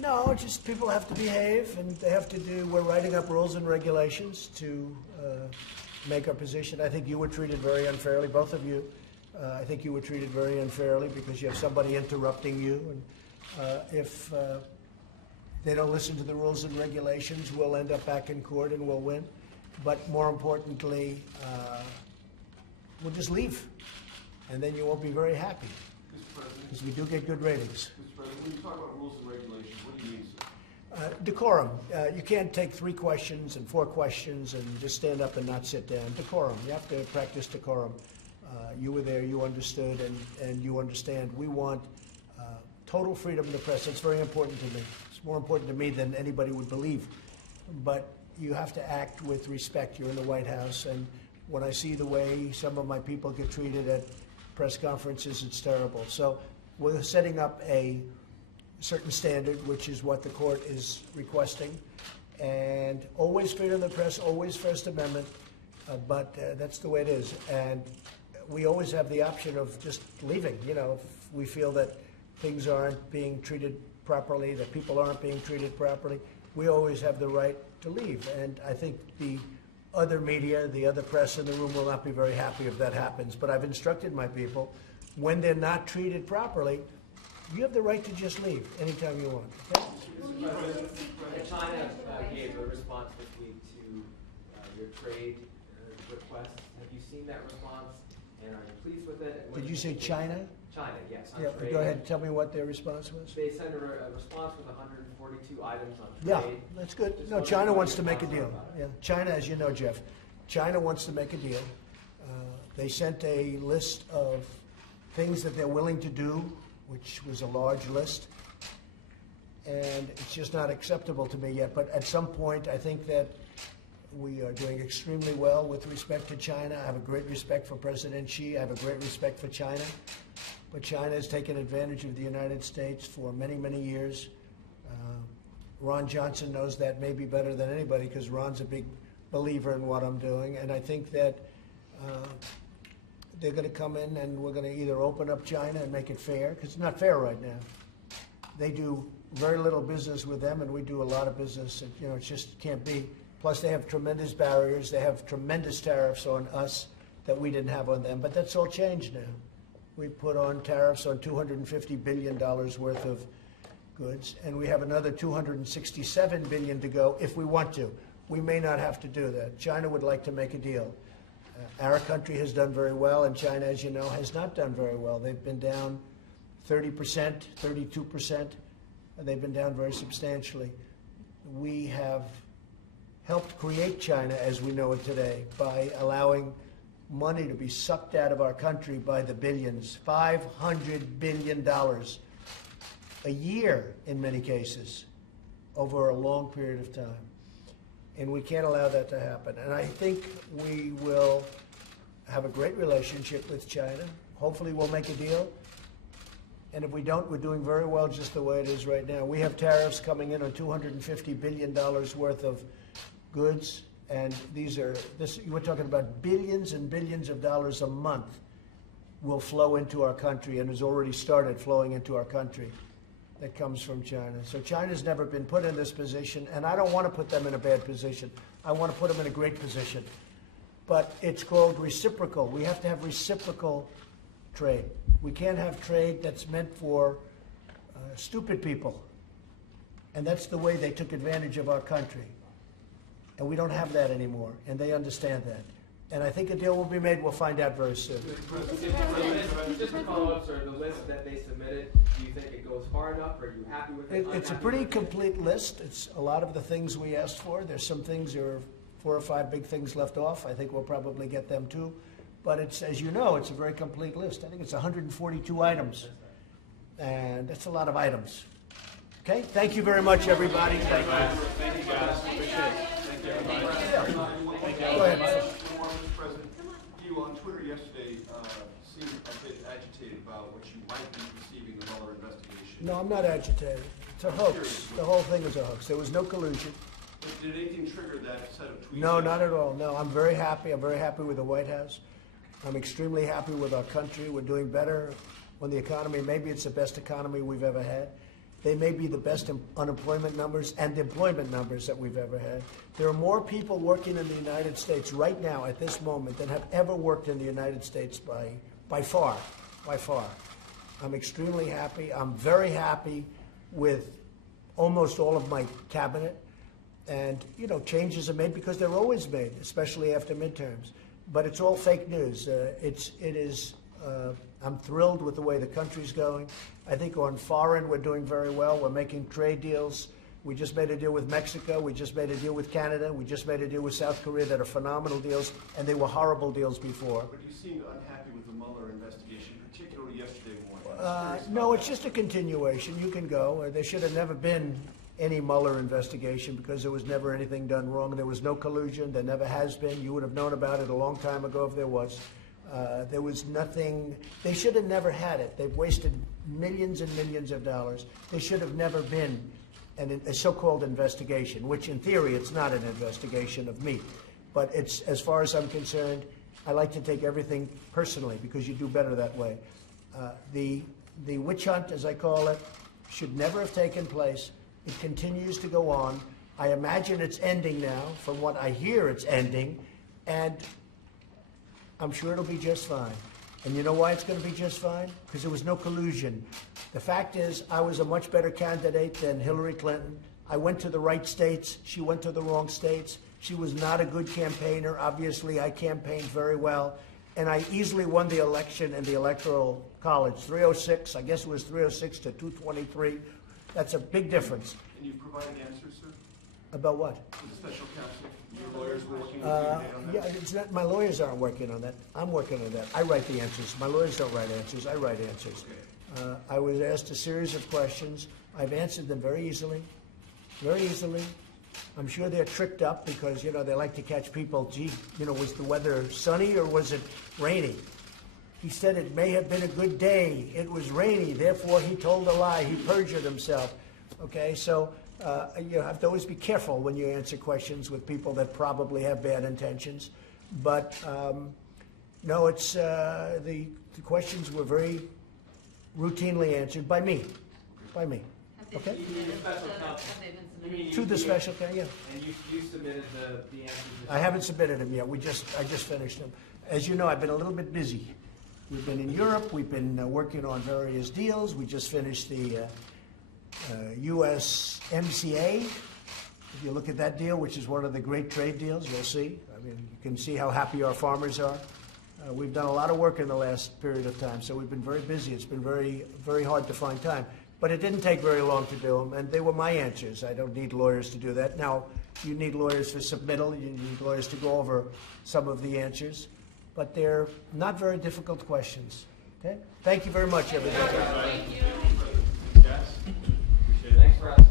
No, just people have to behave, and they have to do. We're writing up rules and regulations to make our position. I think you were treated very unfairly, both of you. I think you were treated very unfairly because you have somebody interrupting you, and if they don't listen to the rules and regulations, we'll end up back in court and we'll win. But more importantly, we'll just leave, and then you won't be very happy. Because we do get good ratings. Mr. President, when you talk about rules and regulations, what do you mean, sir? Decorum. You can't take 3 questions and 4 questions and just stand up and not sit down. Decorum. You have to practice decorum. You were there, you understood, and you understand. We want total freedom of the press. It's very important to me. It's more important to me than anybody would believe. But you have to act with respect. You're in the White House, and when I see the way some of my people get treated at press conferences, it's terrible. So we're setting up a certain standard, which is what the court is requesting, and always freedom of the press, always First Amendment, but that's the way it is. And we always have the option of just leaving. You know, if we feel that things aren't being treated properly, that people aren't being treated properly, we always have the right to leave. And I think the other media, the other press in the room will not be very happy if that happens. But I've instructed my people, when they're not treated properly, you have the right to just leave anytime you want. Okay? China gave a response this week to your trade request. Have you seen that response, and are you pleased with it? Did you say China? China, yes. Yeah, go ahead. Tell me what their response was. They sent a response with 142 items on Yeah, trade. that's good. Just No, wondering China what wants your to make a thoughts are deal. about it. Yeah, China, as you know, Jeff, China wants to make a deal. They sent a list of things that they're willing to do, which was a large list, and it's just not acceptable to me yet. But at some point, I think that we are doing extremely well with respect to China. I have a great respect for President Xi. I have a great respect for China. But China has taken advantage of the United States for many, many years. Ron Johnson knows that maybe better than anybody because Ron's a big believer in what I'm doing. And I think that they're going to come in and we're going to either open up China and make it fair, because it's not fair right now. They do very little business with them, and we do a lot of business. And, you know, it just can't be. Plus, they have tremendous barriers. They have tremendous tariffs on us that we didn't have on them. But that's all changed now. We put on tariffs on $250 billion worth of goods, and we have another $267 billion to go if we want to. We may not have to do that. China would like to make a deal. Our country has done very well, and China, as you know, has not done very well. They've been down 30%, 32%, and they've been down very substantially. We have helped create China as we know it today by allowing money to be sucked out of our country by the billions, $500 billion a year in many cases, over a long period of time. And we can't allow that to happen. And I think we will have a great relationship with China. Hopefully we'll make a deal. And if we don't, we're doing very well just the way it is right now. We have tariffs coming in on $250 billion worth of goods. And we're talking about billions and billions of dollars a month will flow into our country and has already started flowing into our country that comes from China. So China's never been put in this position, and I don't want to put them in a bad position. I want to put them in a great position. But it's called reciprocal. We have to have reciprocal trade. We can't have trade that's meant for stupid people. And that's the way they took advantage of our country. And we don't have that anymore, and they understand that. And I think a deal will be made. We'll find out very soon. Just to follow up, sir, the list that they submitted, do you think it goes far enough? Are you happy with it? It's a pretty complete list. It's a lot of the things we asked for. There's some things, there are 4 or 5 big things left off. I think we'll probably get them too. But it's, as you know, it's a very complete list. I think it's 142 items. And that's a lot of items. Okay? Thank you very much, everybody. Thank you. Thank you, guys. Appreciate it. Thank you, everybody. Yeah. Go ahead. One more, Mr. President. You on Twitter yesterday seemed a bit agitated about what you might be receiving the Mueller investigation. No, I'm not agitated. It's a hoax. The whole thing is a hoax. There was no collusion. But did anything trigger that set of tweets? No, not at all. No, I'm very happy. I'm very happy with the White House. I'm extremely happy with our country. We're doing better on the economy. Maybe it's the best economy we've ever had. They may be the best unemployment numbers and employment numbers that we've ever had. There are more people working in the United States right now at this moment than have ever worked in the United States by far, by far. I'm extremely happy. I'm very happy with almost all of my cabinet. And, you know, changes are made because they're always made, especially after midterms. But it's all fake news. I'm thrilled with the way the country's going. I think on foreign, we're doing very well. We're making trade deals. We just made a deal with Mexico. We just made a deal with Canada. We just made a deal with South Korea that are phenomenal deals, and they were horrible deals before. But you seem unhappy with the Mueller investigation, particularly yesterday morning. No, it's just a continuation. You can go. There should have never been any Mueller investigation because there was never anything done wrong. There was no collusion. There never has been. You would have known about it a long time ago if there was. There was nothing. They should have never had it. They've wasted millions and millions of dollars. There should have never been a so-called investigation, which in theory it's not an investigation of me. But it's, as far as I'm concerned, I like to take everything personally because you do better that way. The witch hunt, as I call it, should never have taken place. It continues to go on. I imagine it's ending now. From what I hear, it's ending. And I'm sure it'll be just fine. And you know why it's going to be just fine? Because there was no collusion. The fact is, I was a much better candidate than Hillary Clinton. I went to the right states. She went to the wrong states. She was not a good campaigner. Obviously, I campaigned very well. And I easily won the election in the Electoral College. 306, I guess it was 306 to 223. That's a big difference. And you've provided answers, sir? About what? To the special counsel? Your lawyers were working with you today on that? Yeah, it's not, my lawyers aren't working on that. I'm working on that. I write the answers. My lawyers don't write answers. I write answers. I was asked a series of questions. I've answered them very easily. Very easily. I'm sure they're tricked up because, you know, they like to catch people. Gee, you know, was the weather sunny or was it rainy? He said it may have been a good day. It was rainy. Therefore, he told a lie. He perjured himself. Okay, so you have to always be careful when you answer questions with people that probably have bad intentions. But no, it's the questions were very routinely answered by me. By me. Okay? To the special counsel, yeah. And you submitted the answers? I haven't submitted them yet. I just finished them. As you know, I've been a little bit busy. We've been in Europe. We've been working on various deals. We just finished the USMCA. If you look at that deal, which is one of the great trade deals, you'll see. I mean, you can see how happy our farmers are. We've done a lot of work in the last period of time, so we've been very busy. It's been very, very hard to find time. But it didn't take very long to do them, and they were my answers. I don't need lawyers to do that. Now, you need lawyers for submittal. You need lawyers to go over some of the answers. But they're not very difficult questions. Okay? Thank you very much, everybody. Yes. Appreciate it. Thanks for asking.